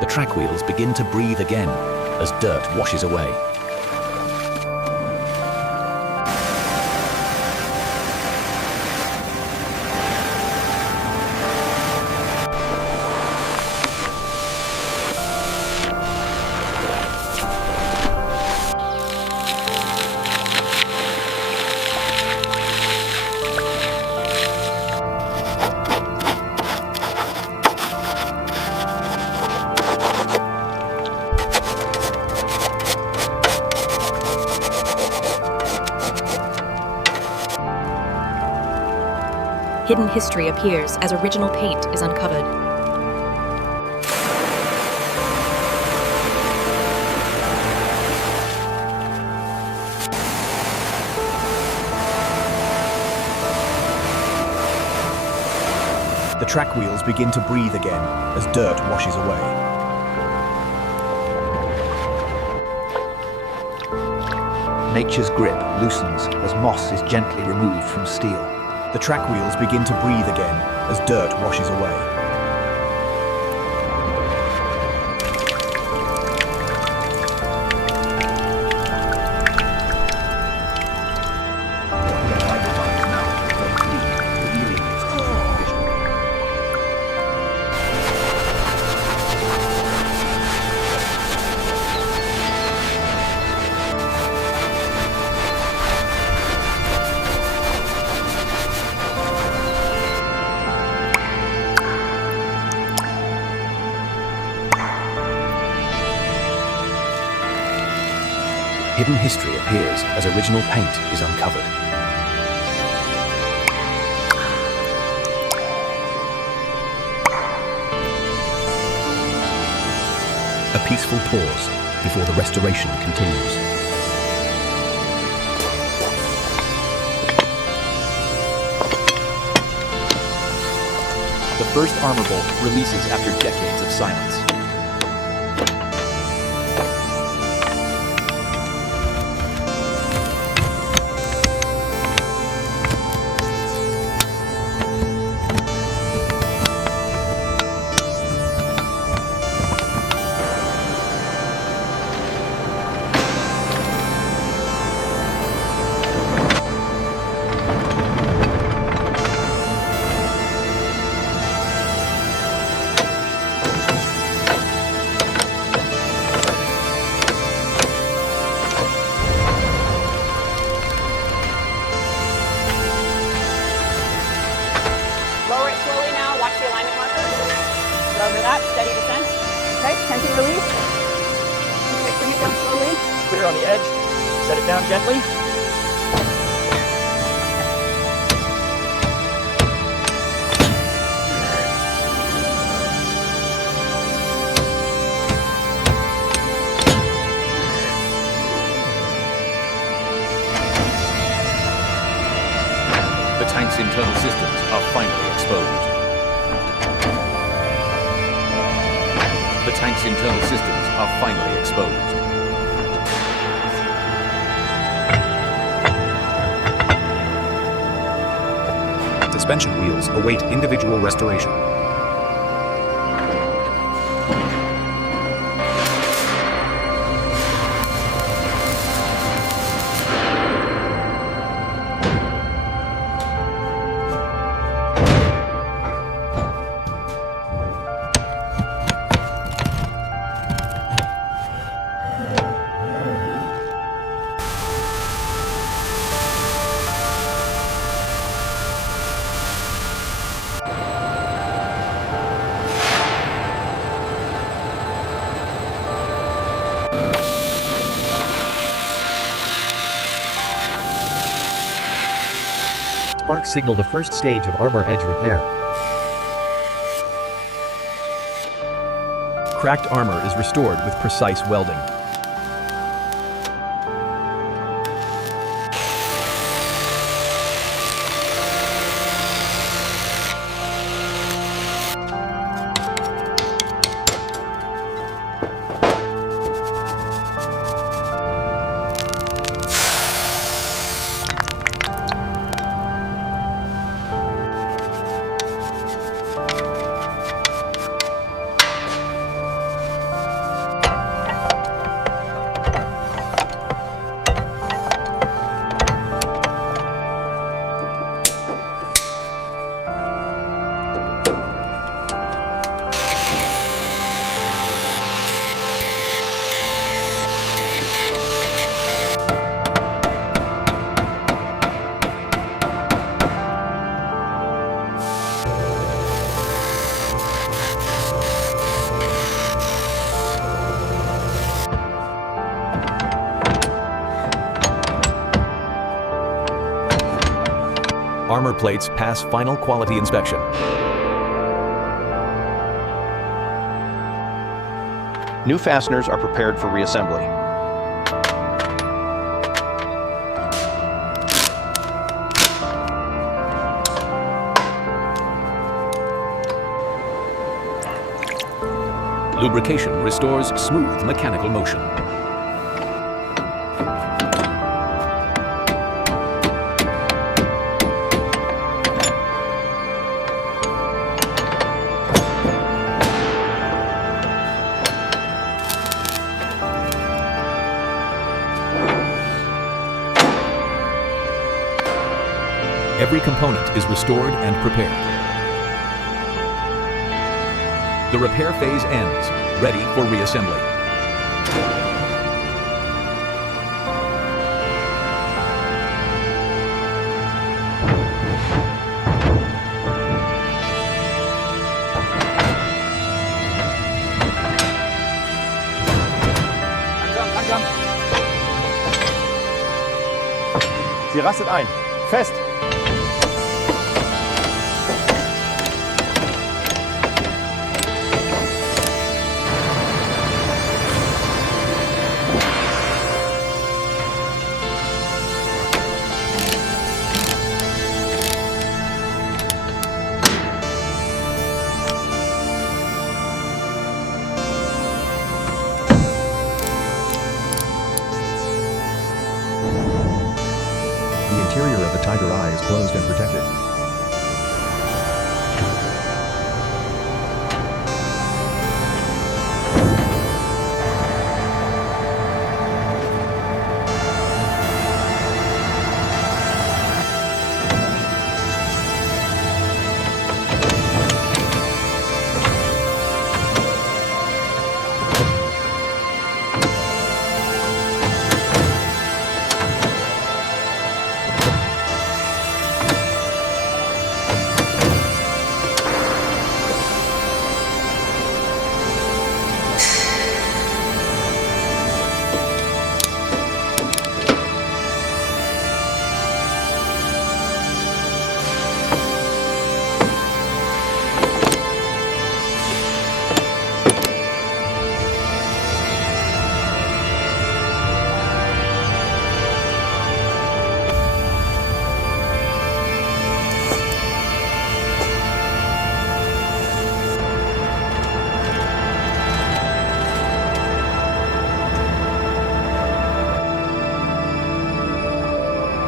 The track wheels begin to breathe again as dirt washes away. Hidden history appears as original paint is uncovered. The track wheels begin to breathe again as dirt washes away. Nature's grip loosens as moss is gently removed from steel. The track wheels begin to breathe again as dirt washes away. Hidden history appears as original paint is uncovered. A peaceful pause before the restoration continues. The first armor bolt releases after decades of silence. Lower it slowly now. Watch the alignment markers. Over that. Steady descent. Okay. Tension release. Okay, bring it down slowly. Clear on the edge. Set it down gently. The tank's internal systems are finally exposed. The tank's internal systems are finally exposed. Suspension wheels await individual restoration. Sparks signal the first stage of armor edge repair. Cracked armor is restored with precise welding. armor plates pass final quality inspection. New fasteners are prepared for reassembly. Lubrication restores smooth mechanical motion. Every component is restored and prepared. The repair phase ends, ready for reassembly. Langsam. Sie rastet ein. Fest. The interior of the Tiger I is closed and protected.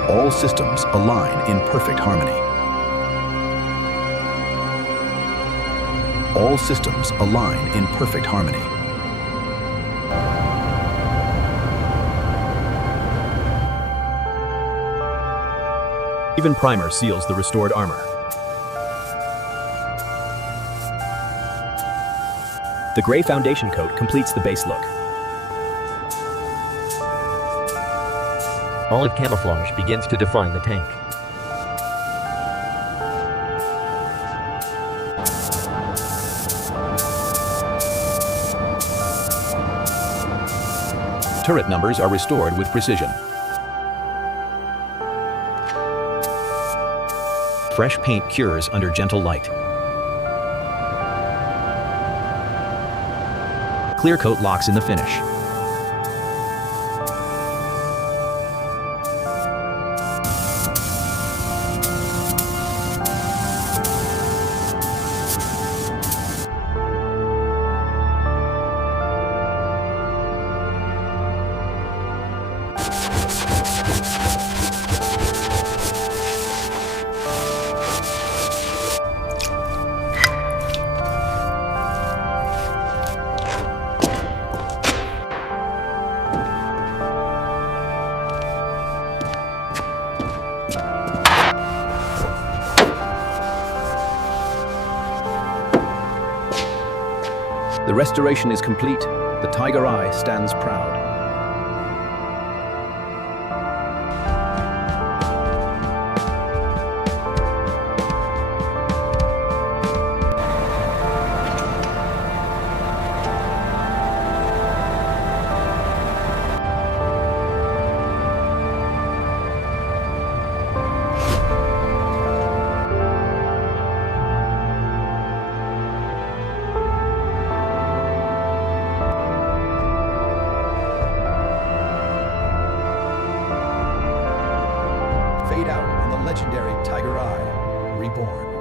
All systems align in perfect harmony. All systems align in perfect harmony. Even primer seals the restored armor. The gray foundation coat completes the base look. Olive camouflage begins to define the tank. Turret numbers are restored with precision. Fresh paint cures under gentle light. Clear coat locks in the finish. The restoration is complete. The Tiger I stands proud. legendary Tiger I Reborn.